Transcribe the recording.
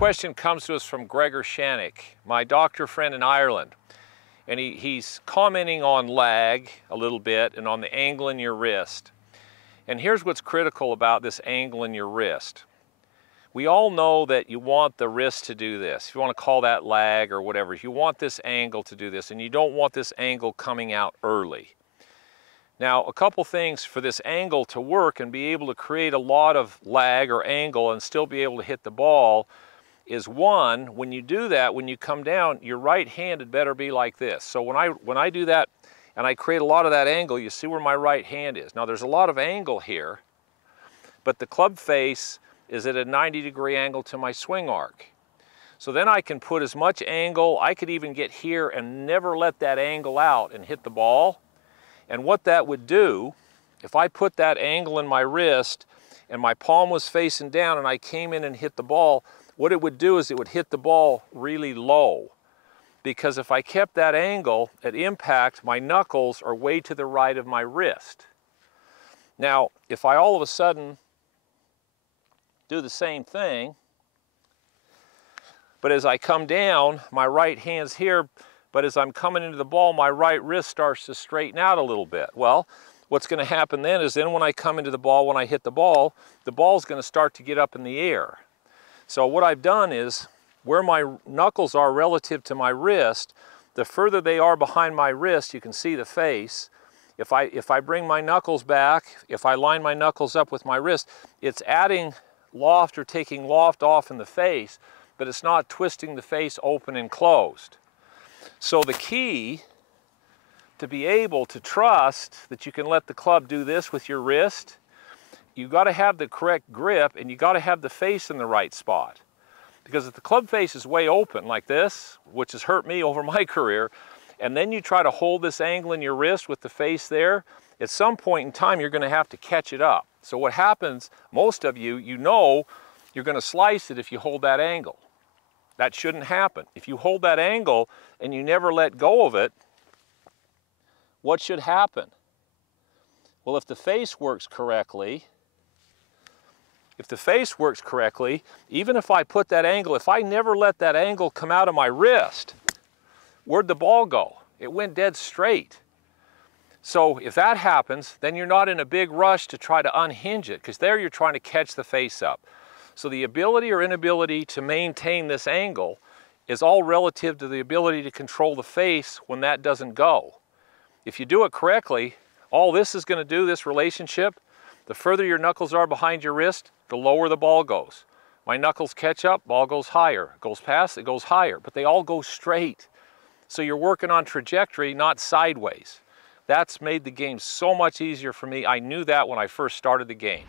question comes to us from Gregor Shanik, my doctor friend in Ireland. And he's commenting on lag a little bit and on the angle in your wrist. And here's what's critical about this angle in your wrist. We all know that you want the wrist to do this. If you want to call that lag or whatever, you want this angle to do this, and you don't want this angle coming out early. Now, a couple things for this angle to work and be able to create a lot of lag or angle and still be able to hit the ball is, one, when you do that, when you come down, your right hand had better be like this. So when I do that and I create a lot of that angle, you see where my right hand is. Now there's a lot of angle here, but the club face is at a 90-degree angle to my swing arc. So then I can put as much angle, I could even get here and never let that angle out and hit the ball. And what that would do, if I put that angle in my wrist and my palm was facing down and I came in and hit the ball, what it would do is it would hit the ball really low. Because if I kept that angle at impact, my knuckles are way to the right of my wrist. Now, if I all of a sudden do the same thing, but as I come down, my right hand's here, but as I'm coming into the ball, my right wrist starts to straighten out a little bit. Well, what's going to happen then is when I come into the ball, when I hit the ball's going to start to get up in the air. So what I've done is, where my knuckles are relative to my wrist, the further they are behind my wrist, you can see the face. If I bring my knuckles back, if I line my knuckles up with my wrist, it's adding loft or taking loft off in the face, but it's not twisting the face open and closed. So the key to be able to trust that you can let the club do this with your wrist, you've got to have the correct grip and you got to have the face in the right spot. Because if the club face is way open like this, which has hurt me over my career, and then you try to hold this angle in your wrist with the face there, at some point in time you're going to have to catch it up. So what happens, most of you, you know you're going to slice it if you hold that angle. That shouldn't happen. If you hold that angle and you never let go of it, what should happen? Well, if the face works correctly, even if I put that angle, if I never let that angle come out of my wrist, where'd the ball go? It went dead straight. So if that happens, then you're not in a big rush to try to unhinge it, because there you're trying to catch the face up. So the ability or inability to maintain this angle is all relative to the ability to control the face when that doesn't go. If you do it correctly, all this is going to do, this relationship, the further your knuckles are behind your wrist, the lower the ball goes. My knuckles catch up, ball goes higher. It goes past, it goes higher, but they all go straight. So you're working on trajectory, not sideways. That's made the game so much easier for me. I knew that when I first started the game.